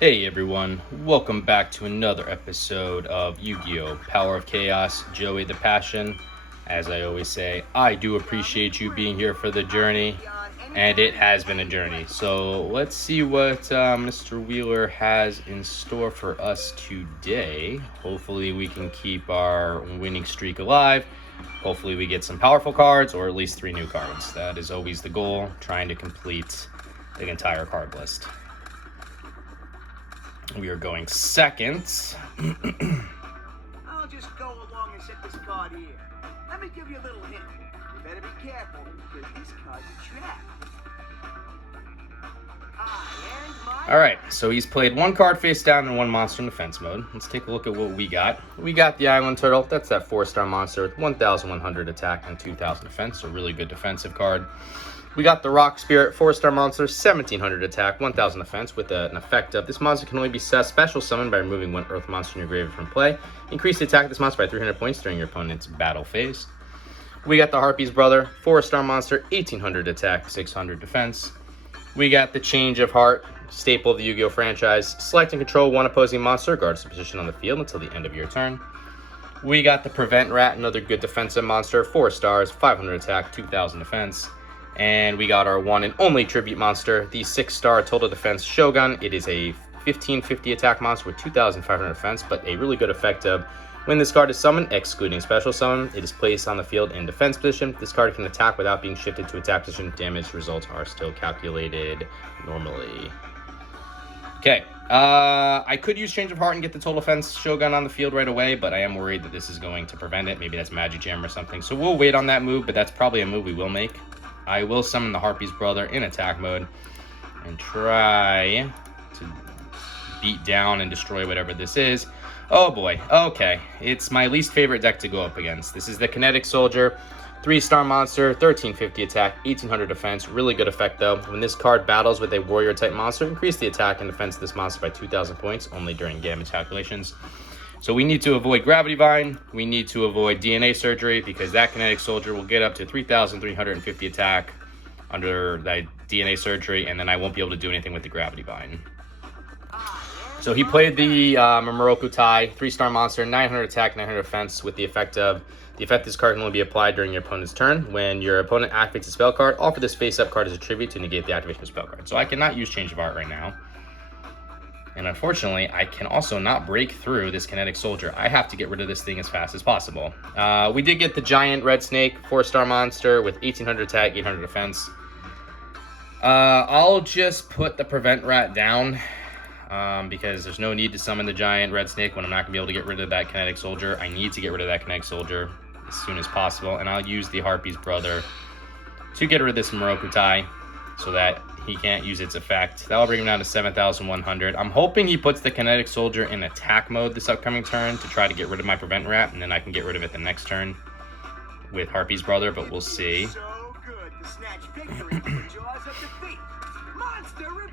Hey everyone, welcome back to another episode of Yu-Gi-Oh! Power of Chaos, Joey the Passion. As I always say, I do appreciate you being here for the journey, and it has been a journey. So let's see what Mr. Wheeler has in store for us today. Hopefully we can keep our winning streak alive. Hopefully we get some powerful cards, or at least 3 new cards. That is always the goal, trying to complete the entire card list. We are going second. I'll just go along and set this card here. Let me give you a little hint. You better be careful, because this card's a trap. Alright, so he's played 1 card face down and 1 monster in defense mode. Let's take a look at what we got. We got the Island Turtle. That's that 4-star monster with 1,100 attack and 2,000 defense. A really good defensive card. We got the Rock Spirit, 4-star monster, 1,700 attack, 1,000 defense, with an effect of this monster can only be special summoned by removing 1 earth monster in your graveyard from play. Increase the attack of this monster by 300 points during your opponent's battle phase. We got the Harpy's Brother, 4-star monster, 1,800 attack, 600 defense. We got the Change of Heart, staple of the Yu-Gi-Oh! Franchise. Select and control 1 opposing monster, regardless of position on the field until the end of your turn. We got the Prevent Rat, another good defensive monster, 4 stars, 500 attack, 2,000 defense. And we got our one and only tribute monster, the 6-star total defense Shogun. It is a 1550 attack monster with 2,500 defense, but a really good effect of when this card is summoned, excluding special summon, it is placed on the field in defense position. This card can attack without being shifted to attack position. Damage results are still calculated normally. Okay, I could use Change of Heart and get the total defense Shogun on the field right away, but I am worried that this is going to prevent it. Maybe that's Magic Jam or something. So we'll wait on that move, but that's probably a move we will make. I will summon the Harpy's Brother in attack mode and try to beat down and destroy whatever this is. Oh boy, okay. It's my least favorite deck to go up against. This is the Kinetic Soldier, 3-star monster, 1,350 attack, 1,800 defense. Really good effect though. When this card battles with a warrior type monster, increase the attack and defense of this monster by 2,000 points, only during damage calculations. So we need to avoid Gravity Vine, we need to avoid DNA Surgery, because that Kinetic Soldier will get up to 3,350 attack under that DNA Surgery, and then I won't be able to do anything with the Gravity Vine. So he played the Mamoru Tai, 3-star monster, 900 attack, 900 defense, with the effect of, this card can only be applied during your opponent's turn. When your opponent activates a spell card, offer this face-up card as a tribute to negate the activation of spell card. So I cannot use Change of Heart right now. And unfortunately, I can also not break through this Kinetic Soldier. I have to get rid of this thing as fast as possible. We did get the Giant Red Snake, 4-star monster with 1,800 attack, 800 defense. I'll just put the Prevent Rat down because there's no need to summon the Giant Red Snake when I'm not going to be able to get rid of that Kinetic Soldier. I need to get rid of that Kinetic Soldier as soon as possible. And I'll use the Harpy's Brother to get rid of this Mamoru Tai so that he can't use its effect. That'll bring him down to 7,100. I'm hoping he puts the Kinetic Soldier in attack mode this upcoming turn to try to get rid of my Prevent Rat, and then I can get rid of it the next turn with Harpy's Brother, but we'll see.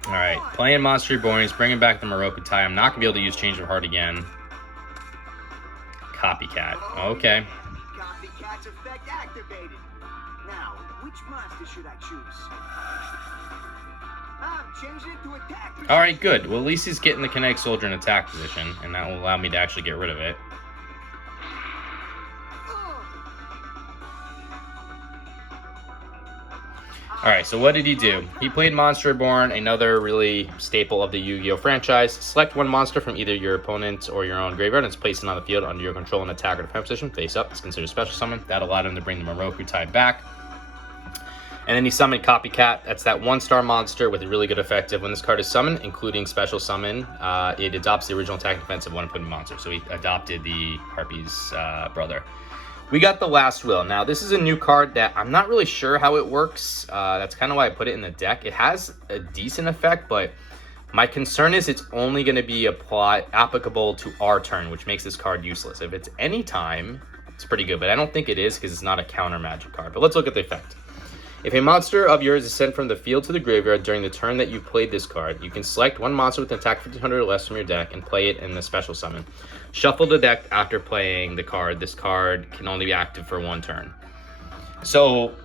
Alright, playing Monster Reborn. He's bringing back the Mamoru Tai. I'm not going to be able to use Change of Heart again. Copycat. Okay. Copycat's effect activated. Now, which monster should I choose? I'm changing it to attack position. Alright, good. Well, at least he's getting the Kinetic Soldier in attack position, and that will allow me to actually get rid of it. Alright, so what did he do? He played Monster Reborn, another really staple of the Yu-Gi-Oh! Franchise. Select 1 monster from either your opponent or your own graveyard and place it on the field under your control and attack or defense position. Face up, it's considered special summon. That allowed him to bring the Mamoru Tai back. And then he summoned Copycat. That's that 1-star monster with a really good effect of when this card is summoned, including special summon, it adopts the original attack and defense of one opponent monster. So he adopted the Harpy's Brother. We got the Last Will. Now, this is a new card that I'm not really sure how it works. That's kind of why I put it in the deck. It has a decent effect, but my concern is it's only going to be applicable to our turn, which makes this card useless. If it's any time, it's pretty good, but I don't think it is because it's not a counter magic card. But let's look at the effect. If a monster of yours is sent from the field to the graveyard during the turn that you played this card, you can select 1 monster with an attack 1,500 or less from your deck and play it in the special summon. Shuffle the deck after playing the card. This card can only be active for 1 turn. So,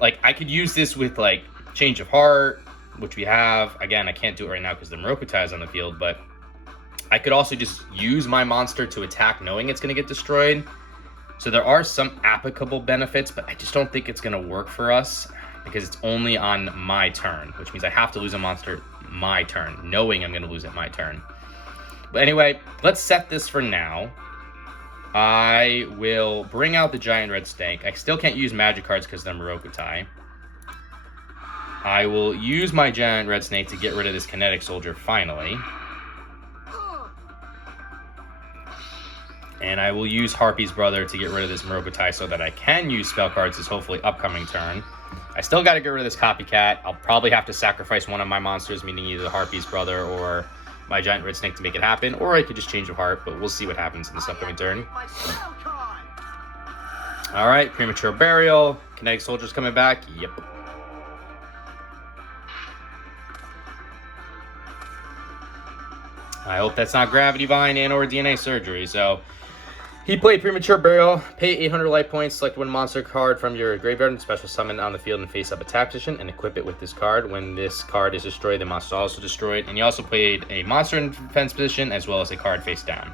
like, I could use this with, like, Change of Heart, which we have. Again, I can't do it right now because the Mamoru Tai is on the field, but I could also just use my monster to attack knowing it's going to get destroyed. So there are some applicable benefits, but I just don't think it's going to work for us because it's only on my turn, which means I have to lose a monster my turn, knowing I'm going to lose it my turn. But anyway, let's set this for now. I will bring out the giant red snake. I still can't use magic cards because they're Morokutai. I will use my giant red snake to get rid of this kinetic soldier finally. And I will use Harpy's brother to get rid of this Morokutai so that I can use spell cards this hopefully upcoming turn. I still got to get rid of this copycat. I'll probably have to sacrifice one of my monsters, meaning either the Harpy's brother or my giant red snake to make it happen, or I could just change of heart, but we'll see what happens in this upcoming turn. All right, premature burial. Kinetic soldier's coming back. Yep. I hope that's not Gravity Vine and or DNA surgery. So he played premature burial, pay 800 life points, select one monster card from your graveyard and special summon on the field and face up attack position and equip it with this card. When this card is destroyed, the monster is also destroyed. And he also played a monster in defense position as well as a card face down.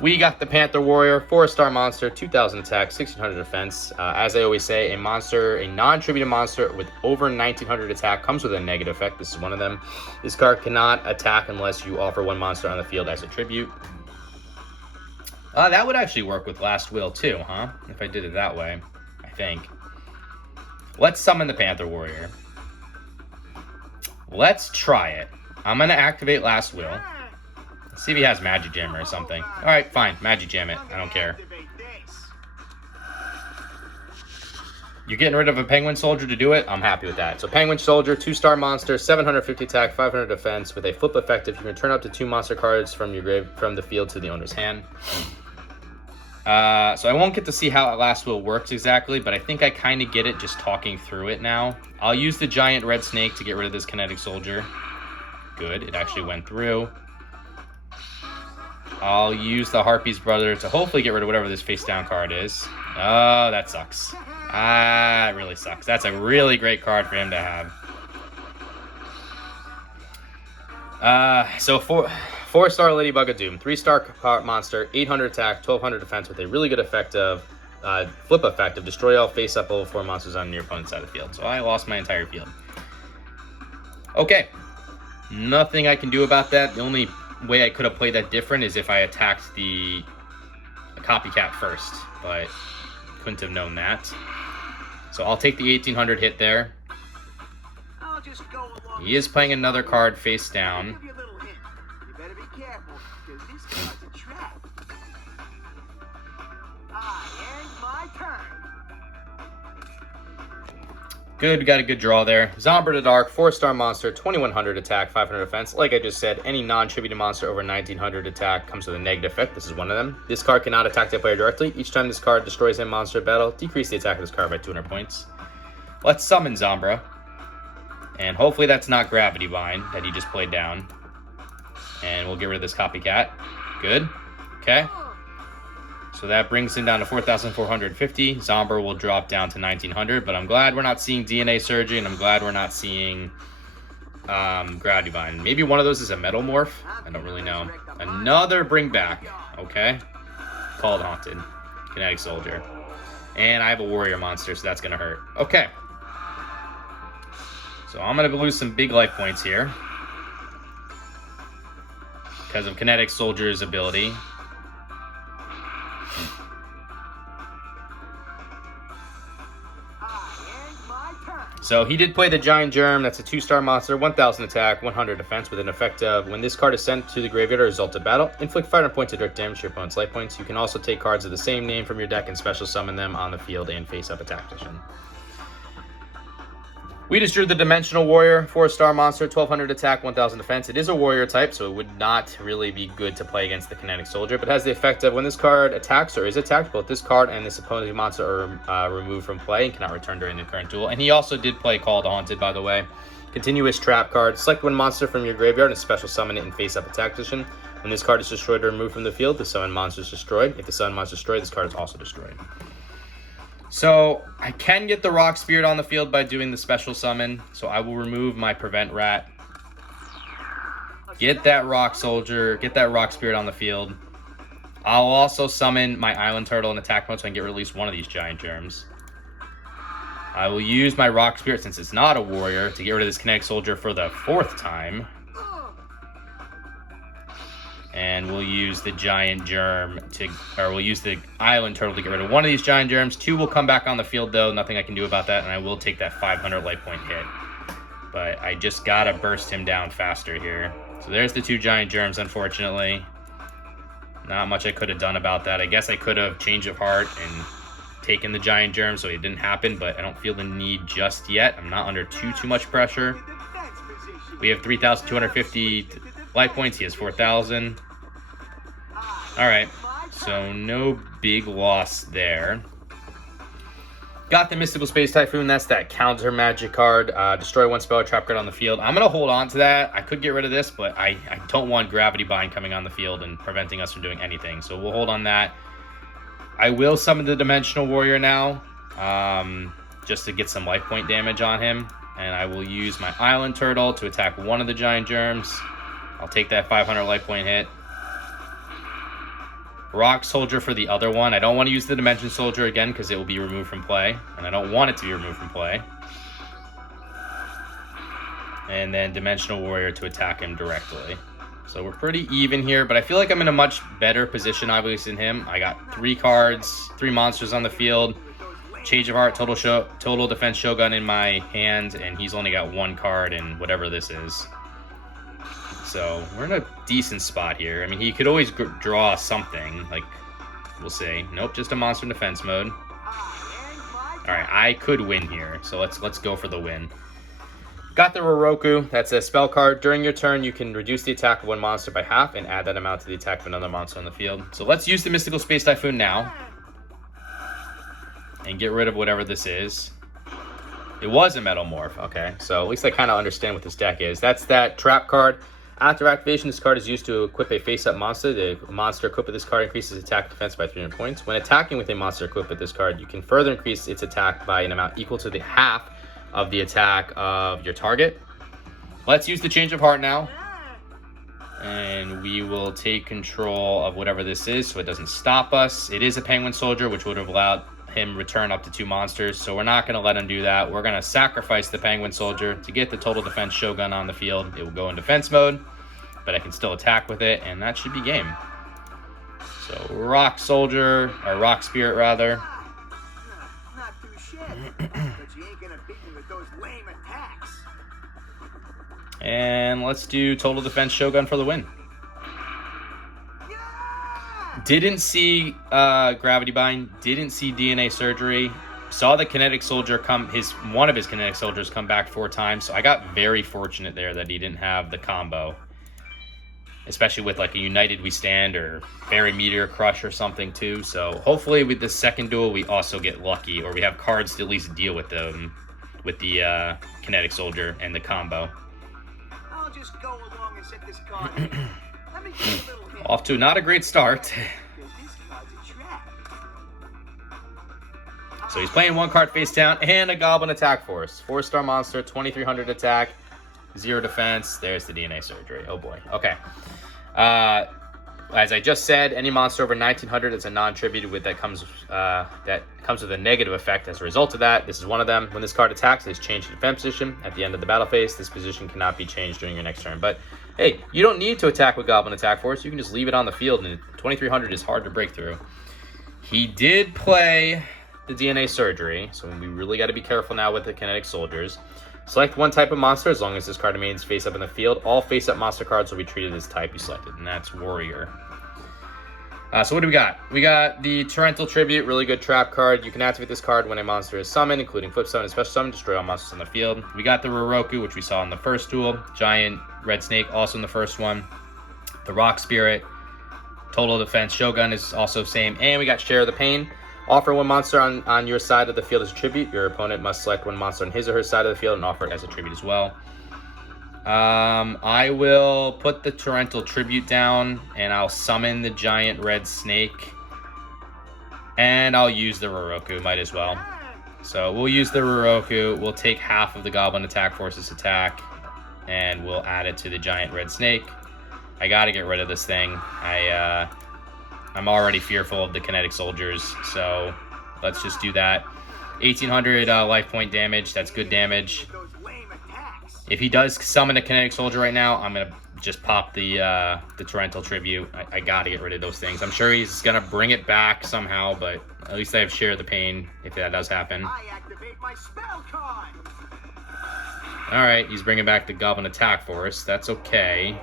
We got the Panther Warrior, 4-star monster, 2000 attack, 1600 defense. As I always say, a monster, a non-tributed monster with over 1900 attack comes with a negative effect. This is one of them. This card cannot attack unless you offer one monster on the field as a tribute. That would actually work with Last Will too, huh? If I did it that way, I think. Let's summon the Panther Warrior. Let's try it. I'm going to activate Last Will. Let's see if he has Magic Jam or something. Alright, fine. Magic Jam it. I don't care. You're getting rid of a Penguin Soldier to do it? I'm happy with that. So Penguin Soldier, 2-star monster, 750 attack, 500 defense. With a flip effective, you can turn up to 2 monster cards from your grave from the field to the owner's hand. So I won't get to see how Last Will works exactly, but I think I kind of get it just talking through it now. I'll use the giant red snake to get rid of this kinetic soldier. Good, it actually went through. I'll use the Harpy's brother to hopefully get rid of whatever this face down card is. Oh, that sucks. It really sucks. That's a really great card for him to have. So 4-star Ladybug of Doom, 3-star monster, 800 attack, 1200 defense with a really good effect of flip effect of destroy all face-up level 4 monsters on your opponent's side of the field. So I lost my entire field. Okay. Nothing I can do about that. The only way I could have played that different is if I attacked the copycat first, but couldn't have known that. So I'll take the 1800 hit there. He is playing another card face down. Good, we got a good draw there. Zombra the Dark, 4-star monster, 2100 attack, 500 defense. Like I just said, any non-tributed monster over 1900 attack comes with a negative effect. This is one of them. This card cannot attack the player directly. Each time this card destroys a monster battle, decrease the attack of this card by 200 points. Let's summon Zombra. And hopefully that's not Gravity Vine that he just played down. And we'll get rid of this copycat. Good. Okay. So that brings him down to 4,450. Zombra will drop down to 1,900, but I'm glad we're not seeing DNA Surgery, and I'm glad we're not seeing Gravity Vine. Maybe one of those is a Metal Morph. I don't really know. Another Bring Back. Okay. Called Haunted. Kinetic Soldier. And I have a Warrior Monster, so that's going to hurt. Okay. So I'm going to lose some big life points here because of Kinetic Soldier's ability. So he did play the Giant Germ. That's a 2-star monster, 1000 attack, 100 defense with an effect of when this card is sent to the graveyard or result of battle, inflict 500 points of direct damage to your opponent's life points. You can also take cards of the same name from your deck and special summon them on the field and face up attack position. We just drew the Dimensional Warrior, 4-star monster, 1200 attack, 1000 defense. It is a warrior type, so it would not really be good to play against the Kinetic Soldier, but has the effect of when this card attacks or is attacked, both this card and this opposing monster are removed from play and cannot return during the current duel. And he also did play Call the Haunted, by the way. Continuous trap card. Select one monster from your graveyard and special summon it in face-up attack position. When this card is destroyed or removed from the field, the summon monster is destroyed. If the summon monster is destroyed, this card is also destroyed. So I can get the Rock Spirit on the field by doing the special summon. So I will remove my Prevent Rat. Get that rock soldier, get that rock spirit on the field. I'll also summon my island turtle in attack mode so I can get rid of at least one of these giant germs. I will use my rock spirit, since it's not a warrior, to get rid of this kinetic soldier for the 4th time. And we'll use the giant germ we'll use the island turtle to get rid of one of these giant germs. 2 will come back on the field though, nothing I can do about that, and I will take that 500 life point hit. But I just gotta burst him down faster here. So there's the 2 giant germs, unfortunately. Not much I could have done about that. I guess I could have changed of heart and taken the giant germ so it didn't happen, but I don't feel the need just yet. I'm not under too much pressure. We have 3,250 life points. He has 4,000. Alright, so no big loss there. Got the Mystical Space Typhoon. That's that counter magic card. Destroy 1 spell or trap card on the field. I'm going to hold on to that. I could get rid of this, but I don't want Gravity Bind coming on the field and preventing us from doing anything. So we'll hold on that. I will summon the Dimensional Warrior now, just to get some life point damage on him. And I will use my Island Turtle to attack one of the giant germs. I'll take that 500 life point hit. Rock Soldier for the other one. I don't want to use the Dimension Soldier again because it will be removed from play. And I don't want it to be removed from play. And then Dimensional Warrior to attack him directly. So we're pretty even here, but I feel like I'm in a much better position, obviously, than him. I got 3 cards, 3 monsters on the field. Change of Heart, Total Defense Shogun in my hand, and he's only got 1 card in whatever this is. So we're in a decent spot here. I mean, he could always draw something. Like, we'll see. Nope, just a monster in defense mode. All right, I could win here. So let's go for the win. Got the Roroku. That's a spell card. During your turn, you can reduce the attack of one monster by half and add that amount to the attack of another monster on the field. So let's use the Mystical Space Typhoon now and get rid of whatever this is. It was a Metal Morph. Okay, so at least I kind of understand what this deck is. That's that trap card. After activation, this card is used to equip a face-up monster. The monster equipped with this card increases attack defense by 300 points. When attacking with a monster equipped with this card, you can further increase its attack by an amount equal to the half of the attack of your target. Let's use the Change of Heart now. And we will take control of whatever this is so it doesn't stop us. It is a Penguin Soldier, which would have allowed him return up to 2 monsters. So we're not going to let him do that. We're going to sacrifice the Penguin Soldier to get the Total Defense Shogun on the field. It will go in defense mode, but I can still attack with it, and that should be game. So Rock Soldier, or Rock Spirit rather. Not too shabby, but you ain't gonna beat me with those lame attacks. And let's do Total Defense Shogun for the win. Didn't see Gravity Bind, didn't see DNA Surgery. Saw the Kinetic Soldier one of his Kinetic Soldiers come back 4 times, so I got very fortunate there that he didn't have the combo. Especially with like a United We Stand or Fairy Meteor Crush or something too. So hopefully with this second duel we also get lucky, or we have cards to at least deal with them, with the Kinetic Soldier and the combo. I'll just go along and set this card here. Let me give you a little hint. Off to not a great start. Because this card's a trap. So he's playing 1 card face down and a Goblin Attack Force. 4-star monster, 2300 attack, 0 defense. There's the DNA Surgery. Oh boy. Okay. As I just said, any monster over 1900 is a non-tribute with that comes with a negative effect as a result of that. This is one of them. When this card attacks, it is changed to defense position at the end of the battle phase. This position cannot be changed during your next turn. But hey, you don't need to attack with Goblin Attack Force. You can just leave it on the field, and 2300 is hard to break through. He did play the DNA Surgery, so we really got to be careful now with the Kinetic Soldiers. Select 1 type of monster as long as this card remains face up in the field. All face up monster cards will be treated as type you selected, and that's Warrior. So what do we got? We got the Torrential Tribute, really good trap card. You can activate this card when a monster is summoned, including flip summon and special summon, destroy all monsters on the field. We got the Roroku, which we saw in the first duel. Giant Red Snake, also in the first one. The Rock Spirit. Total Defense Shogun is also same. And we got Share the Pain. Offer 1 monster on your side of the field as a tribute. Your opponent must select 1 monster on his or her side of the field and offer it as a tribute as well. I will put the Torrential Tribute down, and I'll summon the Giant Red Snake. And I'll use the Roroku, might as well. So we'll use the Roroku. We'll take half of the Goblin Attack Force's attack, and we'll add it to the Giant Red Snake. I gotta get rid of this thing. I'm already fearful of the kinetic soldiers, so let's just do that. 1800 life point damage. That's good damage. If he does summon a kinetic soldier right now, I'm gonna just pop the torrential tribute. I gotta get rid of those things. I'm sure he's gonna bring it back somehow, but at least I have share the pain if that does happen. I activate my spell card. All right, he's bringing back the Goblin Attack Force. That's okay.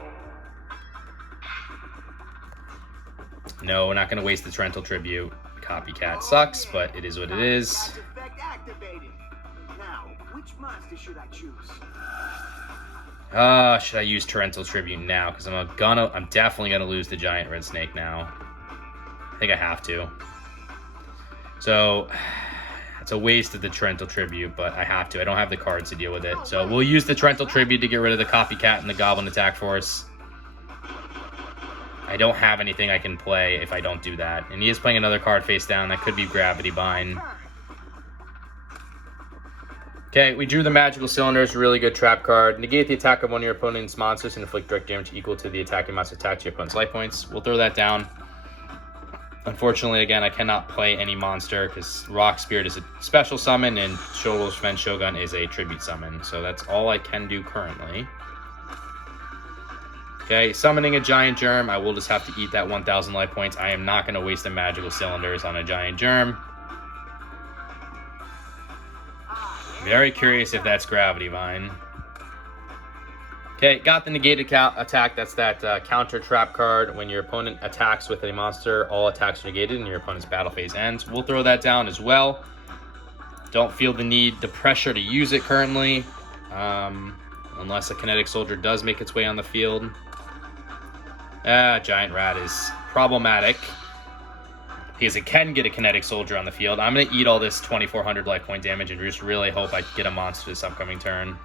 No, we're not going to waste the torrential tribute. Copycat sucks, but it is what it is. Effect activated. Now, which monster should I choose? Should I use torrential tribute now? Because I'm definitely gonna lose the giant red snake now. I think I have to. So it's a waste of the torrential tribute, but I have to. I don't have the cards to deal with it. So we'll use the torrential tribute to get rid of the copycat and the goblin attack force. I don't have anything I can play if I don't do that. And he is playing another card face down. That could be Gravity Bind. Okay, we drew the Magical Cylinders, really good trap card. Negate the attack of one of your opponent's monsters and inflict direct damage equal to the attacking monster attack to your opponent's life points. We'll throw that down. Unfortunately, again, I cannot play any monster because Rock Spirit is a special summon and Shogo's Revenge Shogun is a tribute summon. So that's all I can do currently. Okay, summoning a Giant Germ. I will just have to eat that 1,000 life points. I am not going to waste the Magical Cylinders on a Giant Germ. Very curious if that's Gravity Bind. Okay, got the negated attack. That's that counter trap card. When your opponent attacks with a monster, all attacks are negated and your opponent's battle phase ends. We'll throw that down as well. Don't feel the pressure to use it currently. Unless a kinetic soldier does make its way on the field. Giant Rat is problematic. Because it can get a kinetic soldier on the field. I'm going to eat all this 2,400 life point damage and just really hope I get a monster this upcoming turn.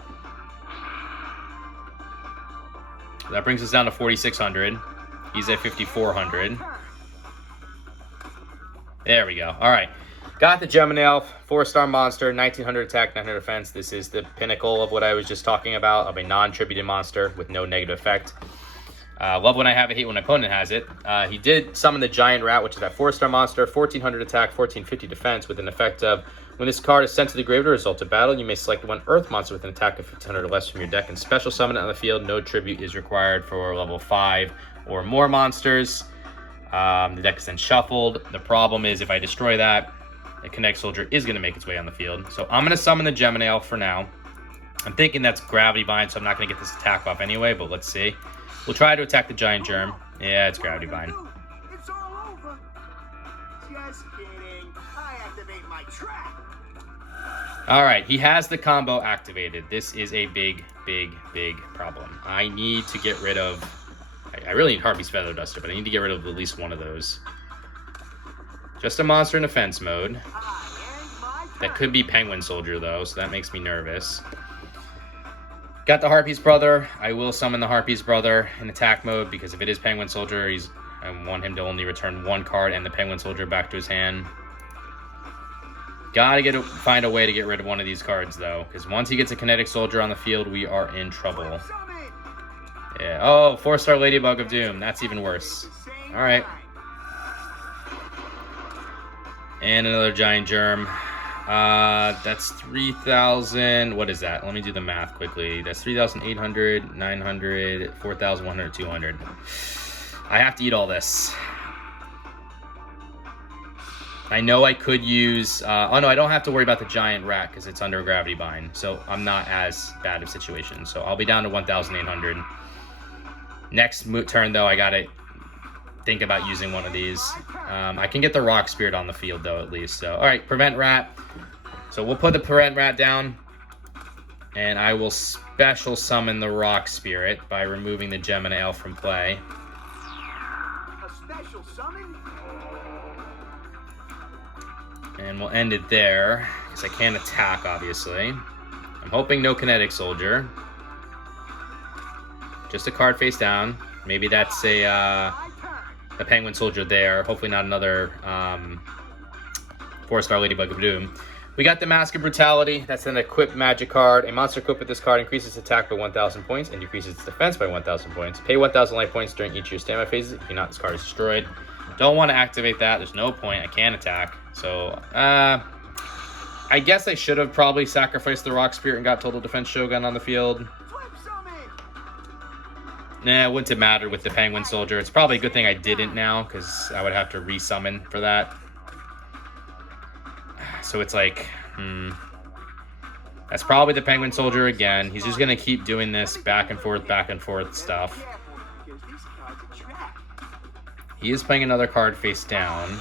That brings us down to 4,600. He's at 5,400. There we go. All right. Got the Gemini Elf, 4-star monster, 1,900 attack, 900 defense. This is the pinnacle of what I was just talking about, of a non-tributed monster with no negative effect. Love when I have it, hate when an opponent has it. He did summon the Giant Rat, which is that 4-star monster, 1,400 attack, 1,450 defense, with an effect of, when this card is sent to the grave to result of battle, you may select one Earth monster with an attack of 1,500 or less from your deck and special summon it on the field. No tribute is required for level 5 or more monsters. The deck is then shuffled. The problem is if I destroy that, the Kinetic Soldier is going to make its way on the field. So I'm going to summon the Gemini Elf for now. I'm thinking that's Gravity Bind, so I'm not going to get this attack buff anyway, but let's see. We'll try to attack the Giant Germ. Yeah, it's Gravity Bind. It's all over. Just kidding. I activate my trap. All right, he has the combo activated. This is a big, big, big problem. I need to get rid of... I really need Harpy's Feather Duster, but I need to get rid of at least one of those. Just a monster in defense mode. That could be Penguin Soldier, though, so that makes me nervous. Got the Harpy's Brother. I will summon the Harpy's Brother in attack mode, because if it is Penguin Soldier, I want him to only return one card and the Penguin Soldier back to his hand. Gotta find a way to get rid of one of these cards, though, because once he gets a Kinetic Soldier on the field, we are in trouble. Yeah. Oh, 4-star Ladybug of Doom. That's even worse. All right. And another Giant Germ. That's 3,000. What is that? Let me do the math quickly. That's 3,800, 900, 4,100, 200. I have to eat all this. I know I could use... oh, no, I don't have to worry about the Giant Rat because it's under a Gravity Bind. So I'm not as bad of a situation. So I'll be down to 1,800. Next turn, though, I got to think about using one of these. I can get the Rock Spirit on the field, though, at least. So, all right, Prevent Rat. So we'll put the Prevent Rat down. And I will special summon the Rock Spirit by removing the Gemini Elf from play. A special summon? And we'll end it there, because I can't attack, obviously. I'm hoping no Kinetic Soldier. Just a card face down. Maybe that's a Penguin Soldier there. Hopefully not another 4-star Ladybug of Doom. We got the Mask of Brutality. That's an equipped magic card. A monster equipped with this card increases attack by 1,000 points and decreases its defense by 1,000 points. Pay 1,000 life points during each of your standby phases. If you're not, this card is destroyed. Don't want to activate that. There's no point. I can't attack. So, I guess I should have probably sacrificed the Rock Spirit and got Total Defense Shogun on the field. Nah, it wouldn't have mattered with the Penguin Soldier. It's probably a good thing I didn't now, because I would have to resummon for that. So it's like, that's probably the Penguin Soldier again. He's just going to keep doing this back and forth stuff. He is playing another card face down.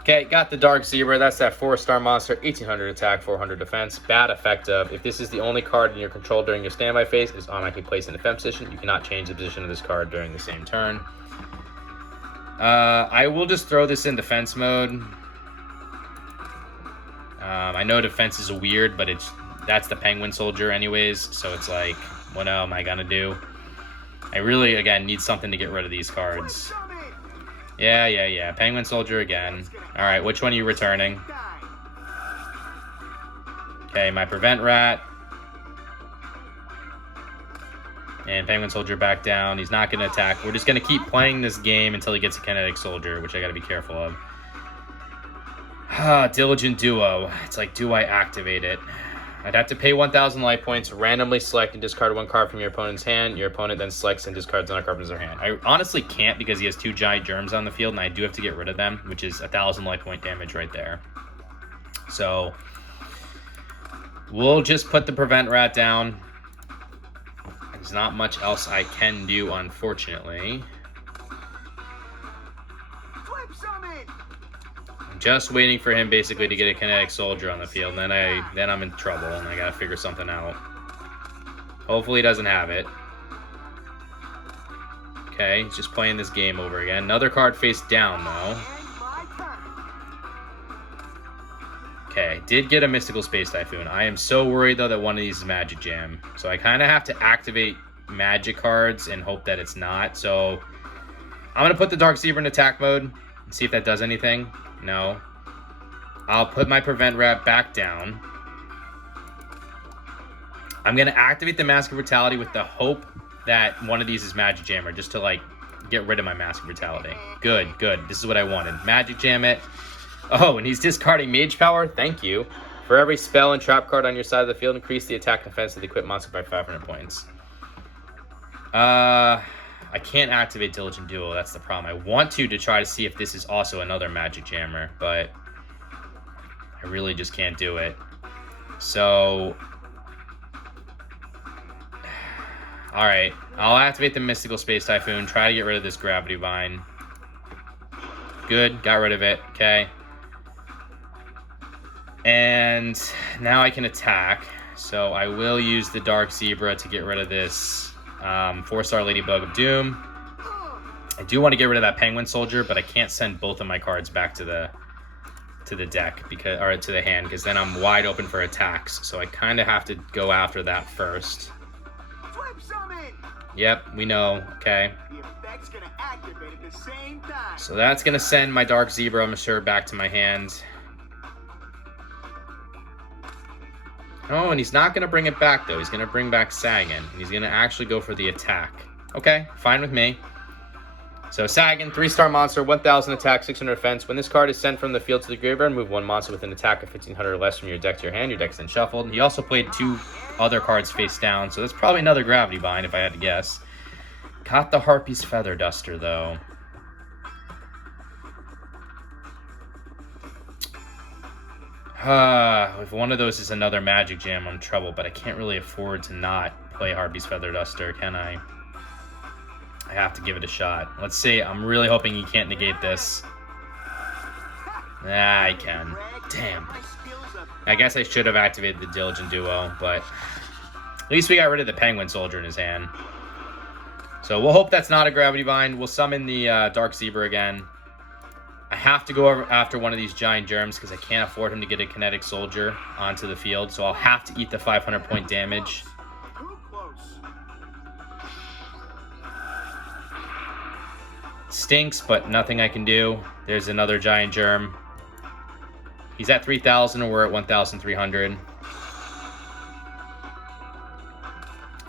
Okay, got the Dark Zebra. That's that 4-star monster, 1,800 attack, 400 defense. Bad effective. If this is the only card in your control during your standby phase, it is automatically placed in defense position. You cannot change the position of this card during the same turn. I will just throw this in defense mode. I know defense is weird, but that's the Penguin Soldier anyways, so it's like, what am I gonna do? I really, again, need something to get rid of these cards. Yeah. Penguin Soldier again. Alright, which one are you returning? Okay, my Prevent Rat. And Penguin Soldier back down. He's not going to attack. We're just going to keep playing this game until he gets a Kinetic Soldier, which I got to be careful of. Diligent Duo. It's like, do I activate it? I'd have to pay 1,000 life points, randomly select and discard one card from your opponent's hand. Your opponent then selects and discards another card from their hand. I honestly can't because he has 2 giant germs on the field, and I do have to get rid of them, which is 1,000 life point damage right there. So, we'll just put the Prevent Rat down. There's not much else I can do, unfortunately. I'm just waiting for him basically to get a Kinetic Soldier on the field, and then I'm in trouble, and I gotta figure something out. Hopefully he doesn't have it. Okay, he's just playing this game over again. Another card face down, though. Okay, did get a Mystical Space Typhoon. I am so worried, though, that one of these is Magic Jam. So I kind of have to activate magic cards and hope that it's not. So I'm going to put the Dark Zebra in attack mode and see if that does anything. No. I'll put my Prevent Rat back down. I'm going to activate the Mask of Brutality with the hope that one of these is Magic Jammer, just to, like, get rid of my Mask of Brutality. Good. This is what I wanted. Magic Jam it. Oh, and he's discarding Mage Power? Thank you. For every spell and trap card on your side of the field, increase the attack and defense of the equipped monster by 500 points. I can't activate Diligent Duel. That's the problem. I want to try to see if this is also another Magic Jammer, but I really just can't do it. So, alright. I'll activate the Mystical Space Typhoon, try to get rid of this Gravity Vine. Good, got rid of it. Okay. And now I can attack. So I will use the Dark Zebra to get rid of this 4-star Ladybug of Doom. I do want to get rid of that Penguin Soldier, but I can't send both of my cards back to the deck or to the hand, because then I'm wide open for attacks. So I kind of have to go after that first. Yep, we know. Okay. So that's gonna send my Dark Zebra, I'm sure, back to my hand. Oh, and he's not going to bring it back, though. He's going to bring back Sagan. And he's going to actually go for the attack. Okay, fine with me. So Sagan, 3-star monster, 1,000 attack, 600 defense. When this card is sent from the field to the graveyard, move one monster with an attack of 1,500 or less from your deck to your hand. Your deck's then shuffled. He also played 2 other cards face down, so that's probably another Gravity Bind, if I had to guess. Got the Harpy's Feather Duster, though. If one of those is another Magic Jam, I'm in trouble, but I can't really afford to not play Harpy's Feather Duster, can I? I have to give it a shot. Let's see. I'm really hoping he can't negate this. Ah, I can. Damn. I guess I should have activated the Diligent Duo, but at least we got rid of the Penguin Soldier in his hand. So we'll hope that's not a Gravity Bind. We'll summon the Dark Zebra again. I have to go after one of these giant germs because I can't afford him to get a Kinetic Soldier onto the field. So I'll have to eat the 500 point damage. Stinks, but nothing I can do. There's another giant germ. He's at 3,000 and we're at 1,300.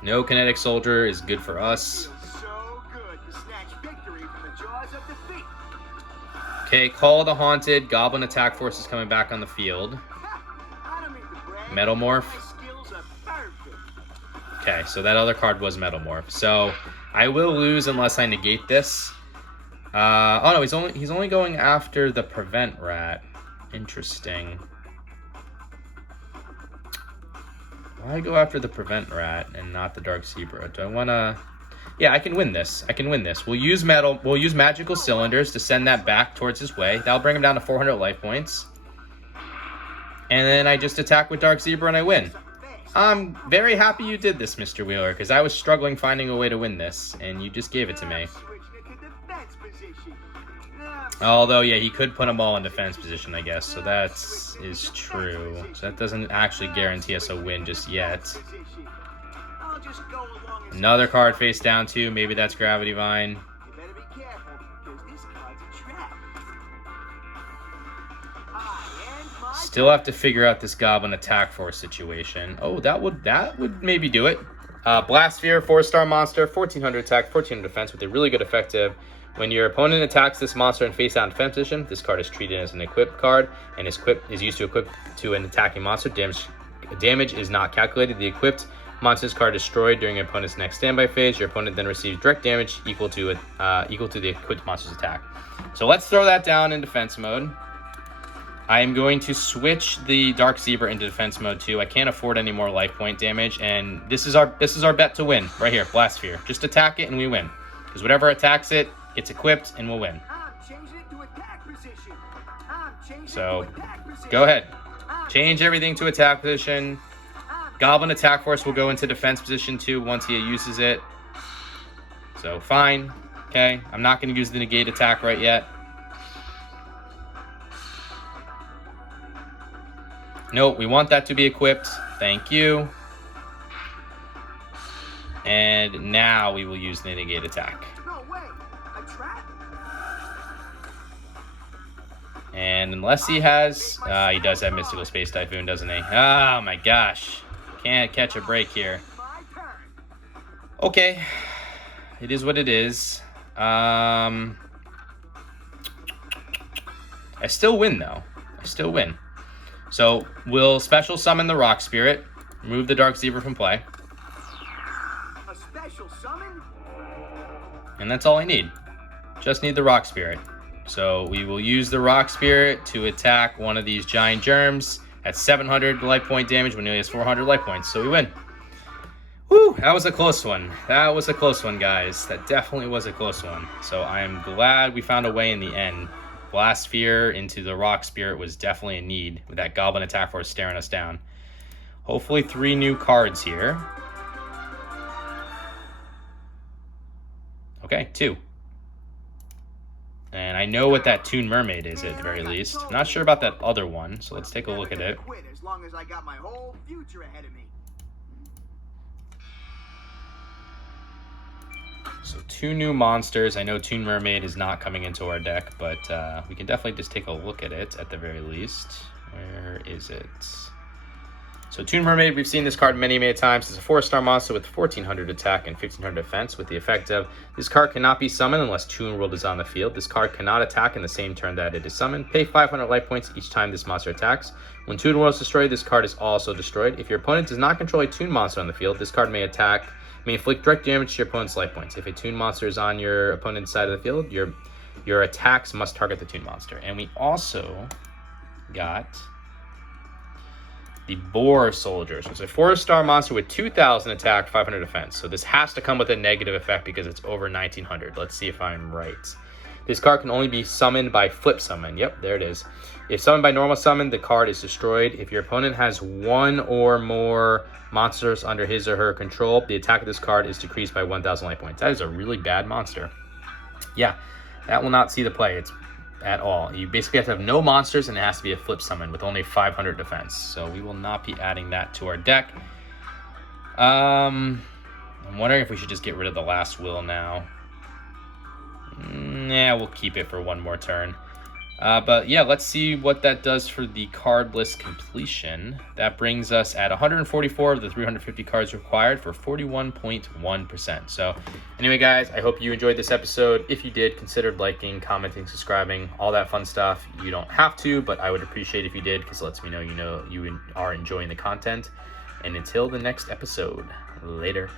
No kinetic soldier is good for us. Feels so good to snatch victory from the jaws of defeat. Okay, Call of the Haunted. Goblin attack force is coming back on the field. I don't mean to brag. Metalmorph. My skills are perfect. Okay, so that other card was Metalmorph. So I will lose unless I negate this. Oh no, he's only going after the Prevent Rat. Interesting. Why go after the Prevent Rat and not the Dark Zebra? Do I want to? Yeah, I can win this. I can win this. We'll use magical cylinders to send that back towards his way. That'll bring him down to 400 life points. And then I just attack with Dark Zebra and I win. I'm very happy you did this, Mr. Wheeler, because I was struggling finding a way to win this, and you just gave it to me. Although, yeah, he could put them all in defense position, I guess, so that is true. So that doesn't actually guarantee us a win just yet. Another card face down, too. Maybe that's Gravity Vine. Still have to figure out this Goblin attack force situation. Oh, that would maybe do it. Blast Sphere, 4-star monster, 1,400 attack, 1,400 defense with a really good effective. When your opponent attacks this monster in face down defense position, this card is treated as an equipped card and is used to equip to an attacking monster. Damage is not calculated. The equipped monster's card destroyed during your opponent's next standby phase. Your opponent then receives direct damage equal to the equipped monster's attack. So let's throw that down in defense mode. I am going to switch the Dark Zebra into defense mode too. I can't afford any more life point damage, and this is our bet to win right here. Blast Sphere. Just attack it and we win. Because whatever attacks it gets equipped and we'll win. So go ahead. Change everything to attack position. Goblin attack force will go into defense position too once he uses it. So fine. Okay. I'm not going to use the negate attack right yet. Nope, we want that to be equipped. Thank you. And now we will use the negate attack. No way. A trap? And unless he has... he does have Mystical Space Typhoon, doesn't he? Oh my gosh. Can't catch a break here. Okay. It is what it is. I still win, though. I still win. So we'll special summon the Rock Spirit, remove the Dark Zebra from play. A special summon? And that's all I need. Just need the Rock Spirit. So we will use the Rock Spirit to attack one of these giant germs at 700 life point damage when he has 400 life points. So we win. Woo, that was a close one. That was a close one, guys. That definitely was a close one. So I am glad we found a way in the end. Blast Sphere into the Rock Spirit was definitely a need with that Goblin attack force staring us down. Hopefully 3 new cards here. Okay, 2. And I know what that Toon Mermaid is at the very least. I'm not sure about that other one, so let's take a look at it. As long as I got my whole future ahead of me. So 2 new monsters. I know Toon Mermaid is not coming into our deck, but we can definitely just take a look at it at the very least. Where is it? So Toon Mermaid, we've seen this card many times. It's a 4-star monster with 1,400 attack and 1,500 defense with the effect of this card cannot be summoned unless Toon World is on the field. This card cannot attack in the same turn that it is summoned. Pay 500 life points each time this monster attacks. When Toon World is destroyed, this card is also destroyed. If your opponent does not control a Toon monster on the field, this card may inflict direct damage to your opponent's life points. If a Toon monster is on your opponent's side of the field, your attacks must target the Toon monster. And we also got the Boar Soldier. So it's a 4-star monster with 2,000 attack, 500 defense. So this has to come with a negative effect because it's over 1,900. Let's see if I'm right. This card can only be summoned by flip summon. Yep, there it is. If summoned by normal summon, the card is destroyed. If your opponent has 1 or more monsters under his or her control, the attack of this card is decreased by 1,000 life points. That is a really bad monster. Yeah, that will not see the play. It's at all. You basically have to have no monsters, and it has to be a flip summon with only 500 defense. So we will not be adding that to our deck. I'm wondering if we should just get rid of the last will now. Nah, we'll keep it for one more turn. But yeah, let's see what that does for the card list completion. That brings us at 144 of the 350 cards required for 41.1%. So anyway, guys, I hope you enjoyed this episode. If you did, consider liking, commenting, subscribing, all that fun stuff. You don't have to, but I would appreciate if you did, because it lets me know you are enjoying the content. And until the next episode, later.